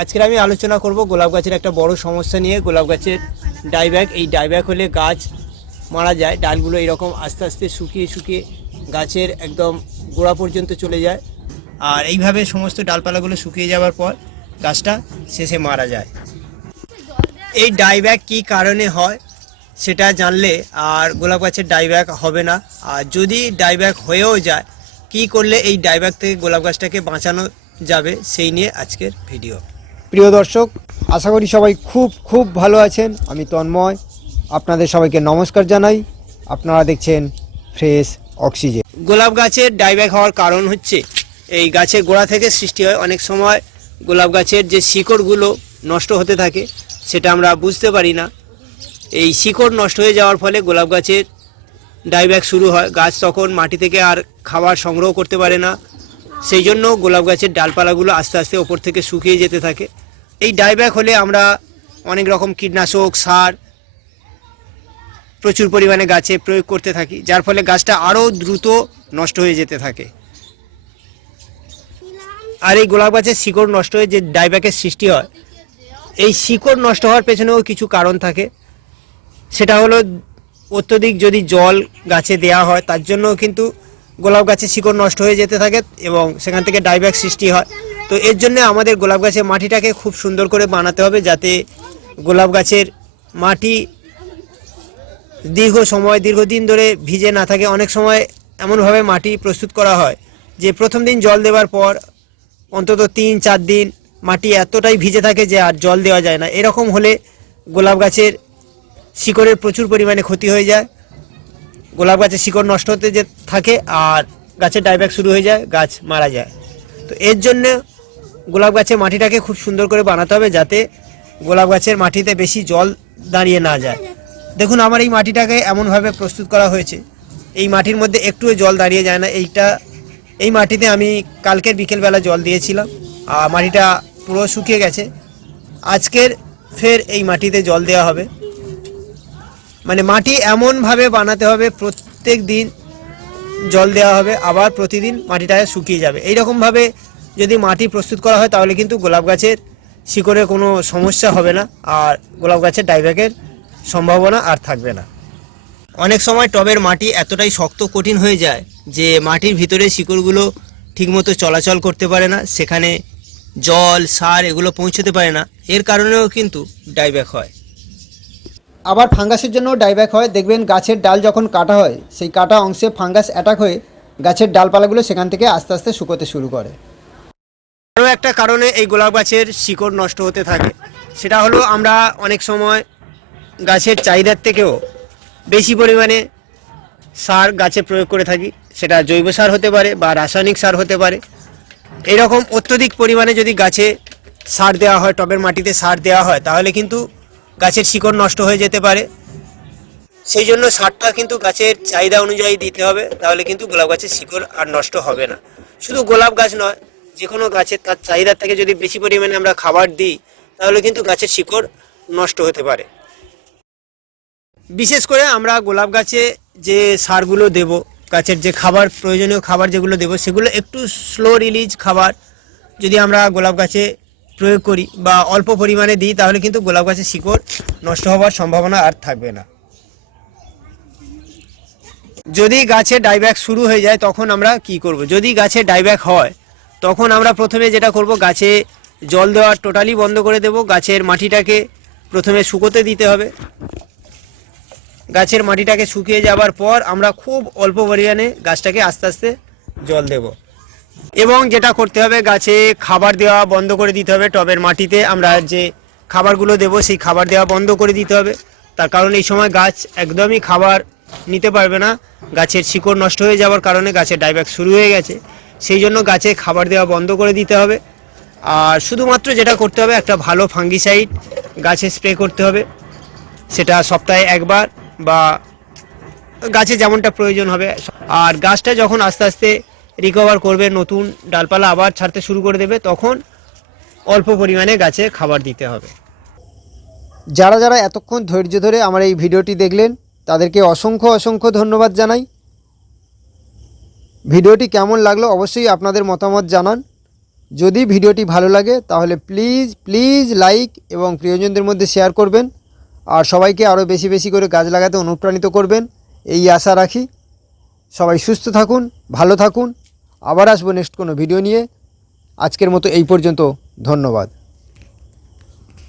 আজকে আমি আলোচনা করব গোলাপ গাছের একটা বড় সমস্যা নিয়ে। গোলাপ গাছের ডাইব্যাক এই ডাইব্যাক হলে গাছ মারা যায়, ডালগুলো এরকম আস্তে আস্তে শুকিয়ে শুকিয়ে গাছের একদম গোড়া পর্যন্ত চলে যায়। আর এইভাবে সমস্ত ডালপালাগুলো শুকিয়ে যাওয়ার পর গাছটা শেষে মারা যায়। এই ডাইব্যাক কী কারণে হয় সেটা জানলে আর গোলাপ গাছের ডাইব্যাক হবে না। আর যদি ডাইব্যাক হয়েও যায়, কী করলে এই ডাইব্যাক থেকে গোলাপ গাছটাকে বাঁচানো যাবে, সেই নিয়ে আজকের ভিডিও প্রিয় দর্শক, আশা করি সবাই খুব খুব ভালো আছেন। আমি তন্ময়। আপনাদের সবাইকে নমস্কার জানাই। আপনারা দেখছেন ফ্রেশ অক্সিজেন। গোলাপ গাছের ডাইব্যাক হওয়ার কারণ হচ্ছে, এই গাছের গোড়া থেকে সৃষ্টি হয় অনেক সময় গোলাপ গাছের যে শিকড়গুলো নষ্ট হতে থাকে, সেটা আমরা বুঝতে পারি না। এই শিকড় নষ্ট হয়ে যাওয়ার ফলে গোলাপ গাছের ডাইব্যাক শুরু হয়। গাছ তখন মাটি থেকে আর খাবার সংগ্রহ করতে পারে না। সেই জন্য গোলাপ গাছের ডালপালাগুলো আস্তে আস্তে ওপর থেকে শুকিয়ে যেতে থাকে। এই ডাইব্যাক হলে আমরা অনেক রকম কীটনাশক, সার প্রচুর পরিমাণে গাছে প্রয়োগ করতে থাকি, যার ফলে গাছটা আরও দ্রুত নষ্ট হয়ে যেতে থাকে। আর এই গোলাপ গাছের শিকড় নষ্ট হয়ে যে ডাইব্যাকের সৃষ্টি হয়, এই শিকড় নষ্ট হওয়ার পেছনেও কিছু কারণ থাকে। সেটা হলো অত্যধিক যদি জল গাছে দেওয়া হয়, তার জন্য কিন্তু গোলাপ গাছের শিকড় নষ্ট হয়ে যেতে থাকে এবং সেখান থেকে ডাইব্যাক সৃষ্টি হয়। তো এর জন্য আমাদের গোলাপ গাছের মাটিটাকে খুব সুন্দর করে বানাতে হবে যাতে গোলাপ গাছের মাটি দীর্ঘ সময়, দীর্ঘদিন ধরে ভিজে না থাকে। অনেক সময় এমনভাবে মাটি প্রস্তুত করা হয় যে প্রথম দিন জল দেওয়ার পর অন্তত তিন, চার দিন মাটি এতটাই ভিজে থাকে যে আর জল দেওয়া যায় না। এরকম হলে গোলাপ গাছের শিকড়ের প্রচুর পরিমাণে ক্ষতি হয়ে যায়। গোলাপ গাছের শিকড় নষ্ট হতে যে থাকে আর গাছের ডাইব্যাক শুরু হয়ে যায়, গাছ মারা যায়। তো এর জন্য গোলাপ গাছের মাটিটাকে খুব সুন্দর করে বানাতে হবে যাতে গোলাপ গাছের মাটিতে বেশি জল দাঁড়িয়ে না যায়। দেখুন, আমার এই মাটিটাকে এমনভাবে প্রস্তুত করা হয়েছে। এই মাটির মধ্যে একটুও জল দাঁড়িয়ে যায় না। এইটা, এই মাটিতে আমি কালকের বিকেলবেলা জল দিয়েছিলাম। আর মাটিটা পুরো শুকিয়ে গেছে। আজকের ফের এই মাটিতে জল দেওয়া হবে। মানে মাটি এমনভাবে বানাতে হবে, প্রত্যেক দিন জল দেওয়া হবে, আবার প্রতিদিন মাটিটা শুকিয়ে যাবে। এইরকমভাবে যদি মাটি প্রস্তুত করা হয়, তাহলে কিন্তু গোলাপ গাছের শিকড়ে কোনো সমস্যা হবে না। আর গোলাপ গাছের ডাইব্যাকের সম্ভাবনা আর থাকবে না। অনেক সময় টবের মাটি এতটাই শক্ত, কঠিন হয়ে যায় যে মাটির ভিতরে শিকড়গুলো ঠিকমতো চলাচল করতে পারে না, সেখানে জল, সার এগুলো পৌঁছতে পারে না। এর কারণেও কিন্তু ডাইব্যাক হয়। আবার ফাঙ্গাসের জন্য ডাইব্যাক হয়। দেখবেন গাছের ডাল যখন কাটা হয়, সেই কাটা অংশে ফাঙ্গাস অ্যাটাক হয়ে গাছের ডালপালাগুলো সেখান থেকে আস্তে আস্তে শুকোতে শুরু করে। একটা কারণে এই গোলাপ গাছের শিকড় নষ্ট হতে থাকে। সেটা হলো আমরা অনেক সময় গাছের চাহিদার থেকেও বেশি পরিমাণে সার গাছে প্রয়োগ করে থাকি। সেটা জৈব সার হতে পারে বা রাসায়নিক সার হতে পারে। এরকম অত্যধিক পরিমাণে যদি গাছে সার দেওয়া হয়, টবের মাটিতে সার দেওয়া হয়, তাহলে কিন্তু গাছের শিকড় নষ্ট হয়ে যেতে পারে। সেই জন্য সারটা কিন্তু গাছের চাহিদা অনুযায়ী দিতে হবে, তাহলে কিন্তু গোলাপ গাছের শিকড় আর নষ্ট হবে না। শুধু গোলাপ গাছ নয় যে কোনো গাছের তার চাহিদার থেকে যদি বেশি পরিমাণে আমরা খাবার দিই, তাহলে কিন্তু গাছের শিকড় নষ্ট হতে পারে। বিশেষ করে আমরা গোলাপ গাছে যে সারগুলো দেব, গাছের যে খাবার, প্রয়োজনীয় খাবার যেগুলো দেব, সেগুলো একটু স্লো রিলিজ খাবার যদি আমরা গোলাপ গাছে প্রয়োগ করি বা অল্প পরিমাণে দিই, তাহলে কিন্তু গোলাপ গাছের শিকড় নষ্ট হওয়ার সম্ভাবনা আর থাকবে না। যদি গাছে ডাইব্যাক শুরু হয়ে যায়, তখন আমরা কি করব? যদি গাছে ডাইব্যাক হয় তখন আমরা প্রথমে যেটা করব, গাছে জল দেওয়া টোটালি বন্ধ করে দেব। গাছের মাটিটাকে প্রথমে শুকোতে দিতে হবে। গাছের মাটিটাকে শুকিয়ে যাবার পর আমরা খুব অল্প পরিমাণে গাছটাকে আস্তে আস্তে জল দেব। এবং যেটা করতে হবে, গাছে খাবার দেওয়া বন্ধ করে দিতে হবে। টবের মাটিতে আমরা যে খাবারগুলো দেব, সেই খাবার দেওয়া বন্ধ করে দিতে হবে। তার কারণ এই সময় গাছ একদমই খাবার নিতে পারবে না। গাছের শিকড় নষ্ট হয়ে যাওয়ার কারণে গাছের ডাইব্যাক শুরু হয়ে গেছে। সেই জন্য গাছে খাবার দেওয়া বন্ধ করে দিতে হবে। আর শুধুমাত্র যেটা করতে হবে, একটা ভালো ফাঙ্গিসাইড গাছে স্প্রে করতে হবে। সেটা সপ্তাহে একবার বা গাছে যেমনটা প্রয়োজন হবে। আর গাছটা যখন আস্তে আস্তে রিকভার করবে, নতুন ডালপালা আবার ছাড়তে শুরু করে দেবে, তখন অল্প পরিমাণে গাছে খাবার দিতে হবে। যারা যারা এতক্ষণ ধৈর্য ধরে আমার এই ভিডিওটি দেখলেন, তাদেরকে অসংখ্য অসংখ্য ধন্যবাদ জানাই। ভিডিওটি কেমন লাগল অবশ্যই আপনাদের মতামত জানান। যদি ভিডিওটি ভালো লাগে, তাহলে প্লিজ প্লিজ লাইক এবং প্রিয়জনদের মধ্যে শেয়ার করবেন। আর সবাইকে আরও বেশি বেশি করে গাছ লাগাতে অনুপ্রাণিত করবেন। এই আশা রাখি। সবাই সুস্থ থাকুন, ভালো থাকুন। আবার আসব নেক্সট কোনো ভিডিও নিয়ে। আজকের মতো এই পর্যন্ত। ধন্যবাদ।